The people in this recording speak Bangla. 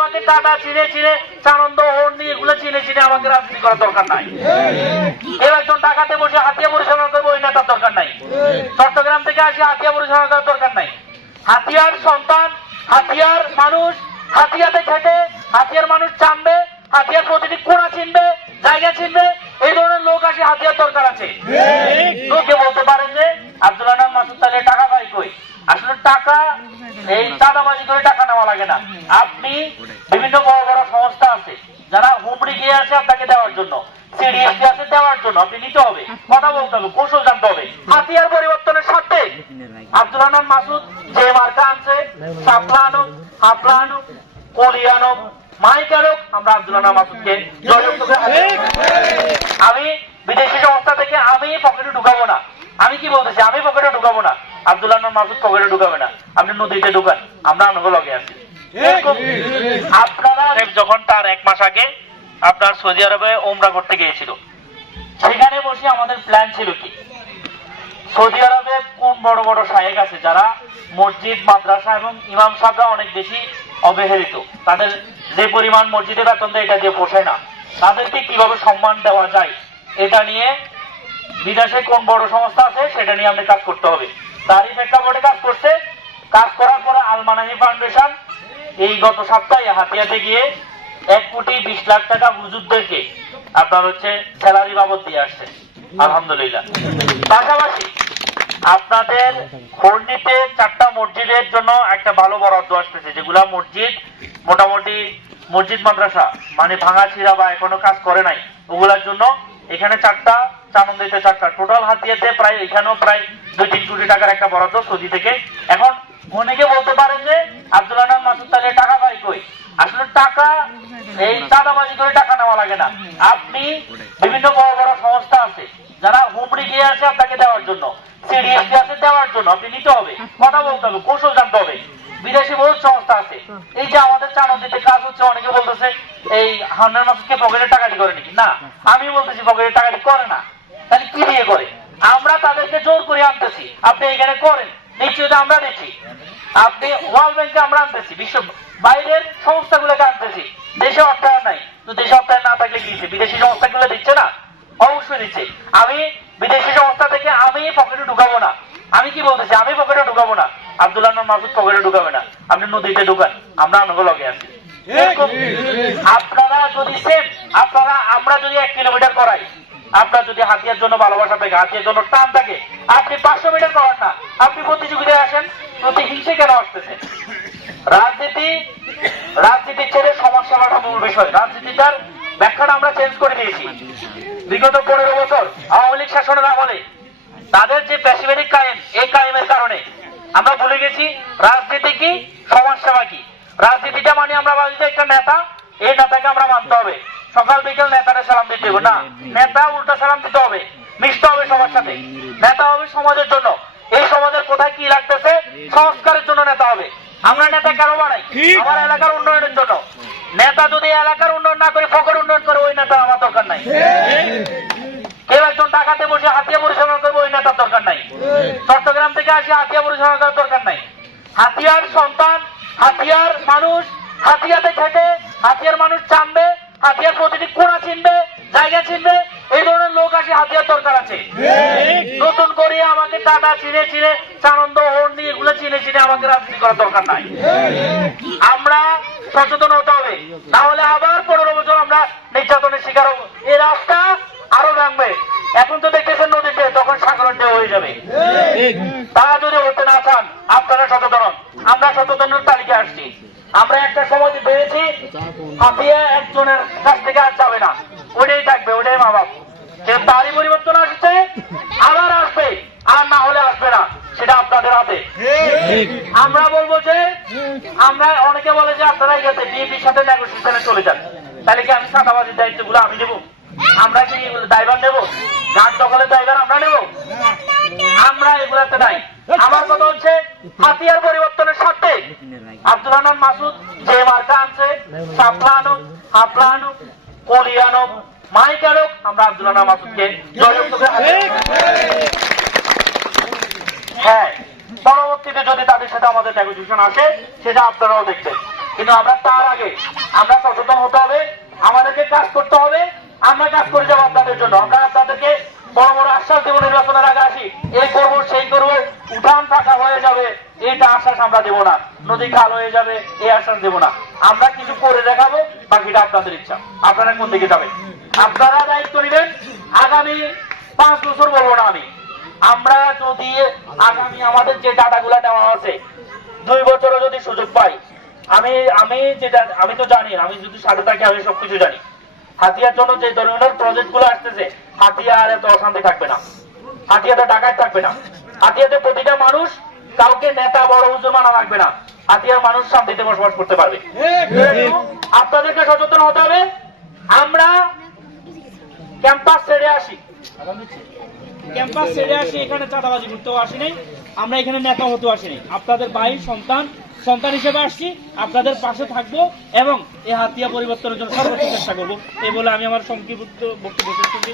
আমাকে টাটা চিনে চিনে সানন্দ হর্নি এগুলো চিনে চিনে আমাকে রাজনীতি করার দরকার নাই। কেউ একজন টাকাতে বসে হাতিয়া পরিচালনা করব, ওই নেতার দরকার নাই। চট্টগ্রাম থেকে আসে হাতিয়া পরিচালনা করার দরকার নাই। হাতিয়ার সন্তান, হাতিয়ার মানুষ, হাতিয়াতে খেটে, হাতিয়ার মানুষ চানবে, হাতিয়ার প্রতিটি কোণা চিনবে, জায়গা চিনবে, এই ধরনের লোক আসে, হাতিয়ার দরকার আছে। লোকে বলতে পারেন যে, আব্দুল্লাহ মাসুদ তাহলে টাকা পাই কই? আসলে টাকা, এই চাঁদাবাজি করে টাকা নেওয়া লাগে না আপনি বিভিন্ন বড় বড় সংস্থা আছে, যারা হুমড়ি গিয়ে আছে আপনাকে দেওয়ার জন্য আছে দেওয়ার জন্য, আপনি নিতে হবে, কথা বলতে হবে, কৌশল জানতে হবে। হাতিয়ার পরিবর্তনের আব্দুল মাসুদ যে মার্কা আনছে আমরা আব্দুল্লাহ নাম মাসুদকে আমি বিদেশি সংস্থা থেকে আমি পকেটে ঢুকাবো না। আমি কি বলতেছি? আমি পকেটে ঢুকাবো না। আব্দুল্লাহ নাম মাসুদ পকেটে ঢুকাবে না। আপনি নদীতে ঢুকান, আমরা আনন্দ লগে আছি। আপনারা যখন তার এক মাস আগে আপনার সৌদি আরবে ওমরা করতে গিয়েছিল, সেখানে বসে আমাদের প্ল্যান ছিল কি? সৌদি আরবে কোন বড় বড় শায়েক আছে যারা মসজিদ, মাদ্রাসা এবং ইমাম সাহেবরা অনেক বেশি অবহেলিত? তাদের যে পরিমাণ মসজিদে বেতন এটা দিয়ে পোষায় না। তাদেরকে কীভাবে সম্মান দেওয়া যায় এটা নিয়ে বিদেশে কোন বড় সংস্থা আছে সেটা নিয়ে আমাদের কাজ করতে হবে। তারই প্রেক্ষাপটে কাজ করছে। কাজ করার পরে আলমানাহি ফাউন্ডেশন এই গত সপ্তাহে হাতিয়াতে গিয়ে এক কোটি বিশ লাখ টাকা হুজুরদেরকে আপনার হচ্ছে স্যালারি বাবদ দিয়ে আসছে। আলহামদুলিল্লাহ। পাশাপাশি আপনাদের খন্ডিতে চারটা মসজিদের জন্য একটা ভালো বরাদ্দ আসতেছে, যেগুলা মসজিদ মোটামুটি মসজিদ, মাদ্রাসা মানে ভাঙা ছিঁড়া বা এখনও কাজ করে নাই, ওগুলার জন্য এখানে চারটা চানন্দিতে চারটা। টোটাল হাতিয়াতে প্রায় এখানেও প্রায় দুই তিন কোটি টাকার একটা বরাদ্দ সৌদি থেকে। এখন অনেকে বলতে পারেন যে আব্দুল্লাহ তাহলে টাকা পাই কই? আসলে টাকা, এই চাঁদাবাজি করে টাকা নেওয়া লাগে না। আপনি বিভিন্ন বড় বড় সংস্থা আছে, যারা হুমড়ি গিয়ে আছে আপনাকে দেওয়ার জন্য আছে দেওয়ার জন্য, আপনি নিতে হবে, কথা বলতে হবে, কৌশল জানতে হবে। বিদেশি বহু সংস্থা আছে। এই যে আমাদের চানন্দিতে কাজ হচ্ছে, অনেকে বলতেছে, এই হান্ড্রেড মাসুদকে পকেটে টাকাটি করে নাকি? না, আমি বলতেছি পকেটে টাকাটি করে না। তাহলে কি দিয়ে করে? আমরা তাদেরকে জোর করে আনতেছি। আপনি এখানে করেন, নিশ্চয়ই আমরা দেখি। আপনি ওয়ার্ল্ড ব্যাংকে আমরা আনতেছি বিশ্ব বাইরের সংস্থাগুলোকে আনতেছি। দেশে অর্থায়ন নাই। তো দেশে অর্থায়ন না থাকলে কি বিদেশি সংস্থাগুলো দিচ্ছে না? অবশ্যই দিচ্ছে। আমি বিদেশি সংস্থা থেকে আমি পকেটে ঢুকাবো না। আমি কি বলতেছি? আমি পকেটে ঢুকাবো না। আব্দুল্লাহ মাসুদ পকেটে ঢুকাবে না। আপনি নদীতে ঢুকান। আমরা আনন্দ লগে আছি। আপনারা যদি সেম আপনারা আমরা যদি এক কিলোমিটার করাই আপনার যদি হাতিয়ার জন্য ভালোবাসা থাকে হাতিয়ার জন্য টান থাকে আপনি পাঁচশো মিটার করান না। আপনি প্রতিযোগিতায় আসেন প্রতিহিংসে কেন আসতেছে? রাজনীতি রাজনীতি ছেড়ে সমাজ সেবাটা মূল বিষয়। রাজনীতিটার ব্যাখ্যাটা আমরা চেঞ্জ করে দিয়েছি। বিগত পনেরো বছর আওয়ামী লীগ শাসনের আমলে তাদের যে প্যাসিফিক কায়েম, এই কায়েমের কারণে আমরা ভুলে গেছি রাজনীতি কি, সমাজ সেবা কি। রাজনীতিটা মানে আমরা ভাবি একটা নেতা, এই নেতাকে আমরা মানতে হবে। সকাল, বিকেল নেতারে সালাম দিতে হবে। না, নেতা উল্টা সালাম দিতে হবে। মিশতে হবে সবার সাথে। নেতা হবে সমাজের জন্য। এই সমাজের কোথায় কি লাগতেছে? সংস্কারের জন্য নেতা হবে। আমরা নেতা কেন বানাই আমার এলাকার উন্নয়নের জন্য। নেতা যদি এলাকার উন্নয়ন না করে ফকর উন্নয়ন করে ওই নেতা আমার দরকার নাই। কেউ একজন বসে হাতিয়া পরিচালনা করব ওই নেতার দরকার নাই। চট্টগ্রাম থেকে আসে হাতিয়া পরিচালনা করার দরকার নাই। হাতিয়ার সন্তান হাতিয়ার মানুষ হাতিয়াতে খেটে হাতিয়ার মানুষ চানবে হাতিয়ার প্রতিটি কোণা চিনবে জায়গা চিনবে এই ধরনের লোক আসে হাতিয়ার দরকার আছে। করে আমাকে টাটা চিনে চিনে সানন্দ হর্নি এগুলো চিনে চিনে আমাকে রাজনীতি করার দরকার নাই। আমরা সচেতন হতে হবে। তাহলে আবার পনেরো বছর আমরা নির্যাতনের শিকার হব। এই রাস্তা আরও ভাঙবে। এখন তো দেখতেছেন নদীতে তখন সাগরের ঢেউ হয়ে যাবে। তারা যদি হতে না চান, আপনারা সচেতন আমরা সচেতনের তালিকা আসছি। আমরা একটা সময় পেয়েছি, হাতিয়ে একজনের কাছ থেকে আর যাবে না। ওটাই থাকবে ওটাই মা বাপ কিন্তু তারই পরিবর্তন আসছে আবার আসবে আর না হলে আসবে না সেটা আপনাদের হাতে। আমরা বলব যে আমরা অনেকে বলে যে আপনারা ইয়েতে বিএপির সাথে নেগোসিয়েশনে চলে যান। তাহলে কি আমি সাদাবাজির দায়িত্বগুলো আমি নেব? আমরা কি ড্রাইভার নেব? গান দখলের ড্রাইভার আমরা নেব? আমরা এগুলাতে নাই। আমার কথা হচ্ছে হাতিয়ার পরিবর্তনের সাথে আব্দুল হান্নান মাসুদ যে মার্কা আনছে সাপলা আনুক হাপলা আনুক কলি আনুক মাইক আনুক আমরা আব্দুল হান্নান মাসুদকে জয়যুক্ত করে হ্যাঁ পরবর্তীতে যদি তাদের সাথে আমাদের নেগোসিয়েশন আসে, সেটা আপনারাও দেখবেন। কিন্তু আমরা তার আগে, আমরা সচেতন হতে হবে, আমাদেরকে কাজ করতে হবে, আমরা কাজ করে যাব আপনাদের জন্য। আমরা আপনাদেরকে বড় বড় আশ্বাস দেবো নির্বাচনের আগে আসি, এই করব, সেই করব, উঠান ফাঁকা হয়ে যাবে, এইটা আশ্বাস আমরা দেবো না। নদী খাল হয়ে যাবে, এই আশ্বাস দেবো না। আমরা কিছু করে দেখাবো, বাকিটা আপনাদের ইচ্ছা। আপনারা কোন দিকে যাবেন? আপনারা দায়িত্ব নেবেন, আগামী পাঁচ বছর বলব না আমি। আমরা যদি আগামী আমাদের যে ডাটাগুলো নেওয়া আছে, দুই বছরও যদি সুযোগ পাই, আমি আমি যেটা, আমি তো জানি, আমি যদি সাথে থাকি, আমি সবকিছু জানি। হাতিয়ার জন্য যে ধরনের প্রজেক্টগুলো আসতেছে, হাতিয়ার এত অশান্তি থাকবে না। হাতিয়াতে ডাকাত থাকবে না। হাতিয়াতে প্রতিটা মানুষ কাউকে নেতা, বড় হুজুর মানা লাগবে না। হাতিয়ার মানুষ শান্তিতে বসবাস করতে পারবে। আপনাদেরকে সচেতন হতে হবে। আমরা ক্যাম্পাস ছেড়ে আসি। ক্যাম্পাস ছেড়ে আসি, এখানে চাঁদাবাজি করতেও আসি নাই। আমরা এখানে নেতা হতেও আসি নাই। আপনাদের ভাই, সন্তান সন্তান হিসেবে আসছি, আপনাদের পাশে থাকব এবং এ হাতিয়া পরিবর্তনের জন্য সর্বোচ্চ চেষ্টা করব। এই বলে আমি আমার সংক্ষিপ্ত বক্তব্য শেষ করছি।